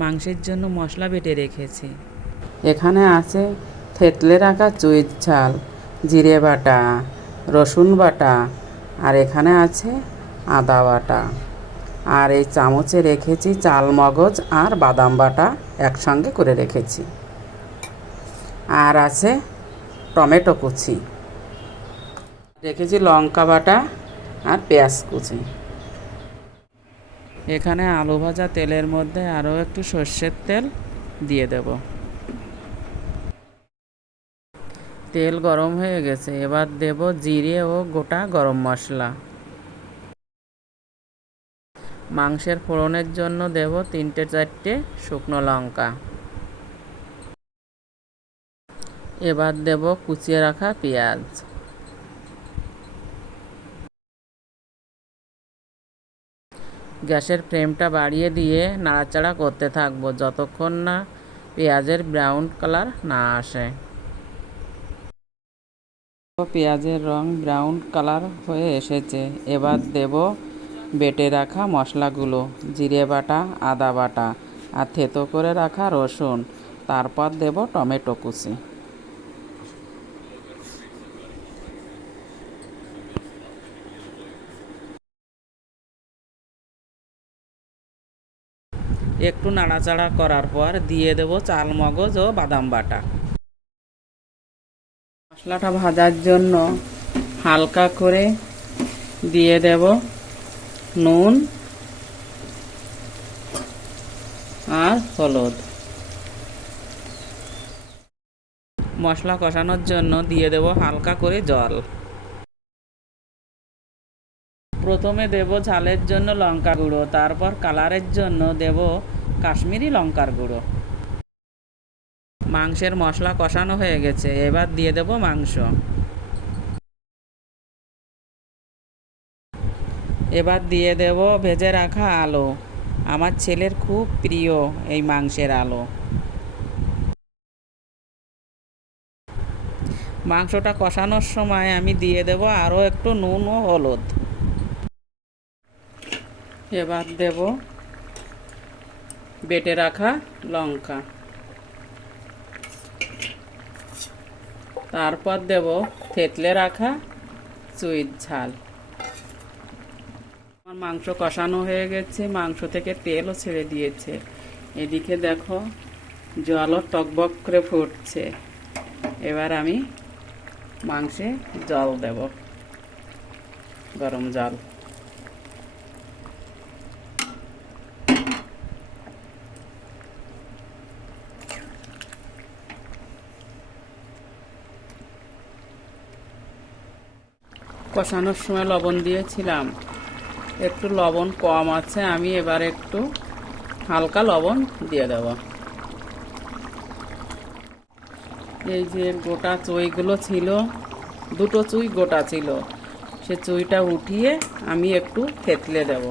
মাংসের জন্য মশলা বেটে রেখেছি। এখানে আছে থেতলে রাখা চুইর ঝাল, জিরে বাটা, রসুন বাটা, আর এখানে আছে আদা বাটা। আর এই চামচে রেখেছি চাল মগজ আর বাদাম বাটা একসঙ্গে করে রেখেছি। আর আছে টমেটো কুচি, রেখেছি লঙ্কা বাটা আর পেঁয়াজ কুচি। এখানে আলু ভাজা তেলের মধ্যে আরও একটু সর্ষের তেল দিয়ে দেব। তেল গরম হয়ে গেছে, এবার দেব জিরে ও গোটা গরম মশলা। মাংসের ফোড়নের জন্য দেব 3-4টে শুকনো লঙ্কা। এবার দেব কুচিয়ে রাখা পেঁয়াজ। গ্যাসের ফ্লেমটা বাড়িয়ে দিয়ে নাড়াচাড়া করতে থাকবো যতক্ষণ না পেঁয়াজের ব্রাউন কালার না আসে। পেঁয়াজের রং ব্রাউন কালার হয়ে এসেছে, এবার দেব বেটে রাখা মশলাগুলো, জিরে বাটা, আদা বাটা আর থেতো করে রাখা রসুন। তারপর দেব টমেটো কুচি। একটু নাড়াচাড়া করার পর দিয়ে দেব চাল মগজ ও বাদাম বাটা। মশলাটা ভাজার জন্য হালকা করে দিয়ে দেব নুন আর হলুদ। মশলা কষানোর জন্য দিয়ে দেব হালকা করে জল। প্রথমে দেব ঝালের জন্য লঙ্কা গুঁড়ো, তারপর কালারের জন্য দেব কাশ্মীরি লঙ্কার গুঁড়ো। মাংসের মশলা কষানো হয়ে গেছে, এবার দিয়ে দেব মাংস। এবার দিয়ে দেব ভেজে রাখা আলু। আমার ছেলের খুব প্রিয় এই মাংসের আলু। মাংসটা কষানোর সময় আমি দিয়ে দেব আরও একটু নুন ও হলুদ। এবার দেব বেটে রাখা লঙ্কা। তারপর দেব থেতলে রাখা চুইর ঝাল। আমার মাংস কষানো হয়ে গেছে, মাংস থেকে তেলও ছেড়ে দিয়েছে। এদিকে দেখো জলও টকবক করে ফুটছে। এবার আমি মাংসে জল দেব, গরম জল। কষানোর সময় লবণ দিয়েছিলাম, একটু লবণ কম আছে, আমি এবার একটু হালকা লবণ দিয়ে দেব। এই যে গোটা চুইগুলো ছিল, দুটো চুই গোটা ছিল, সে চুইটা উঠিয়ে আমি একটু থেতলে দেব।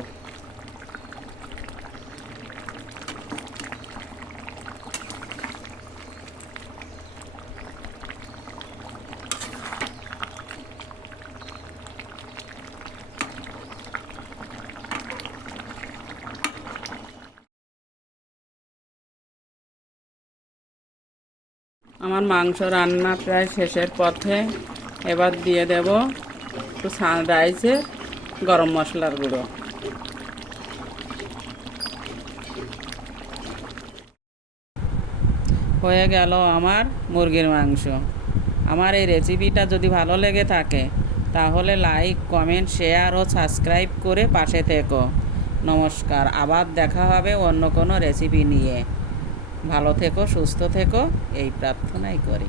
আমার মাংস রান্না প্রায় শেষের পথে। এবার দিয়ে দেব একটু রাইসের গরম মশলার গুঁড়ো। হয়ে গেল আমার মুরগির মাংস। আমার এই রেসিপিটা যদি ভালো লেগে থাকে তাহলে লাইক, কমেন্ট, শেয়ার ও সাবস্ক্রাইব করে পাশে থেকো। নমস্কার, আবার দেখা হবে অন্য কোনো রেসিপি নিয়ে। ভালো থেকো, সুস্থ থেকো, এই প্রার্থনাই করি।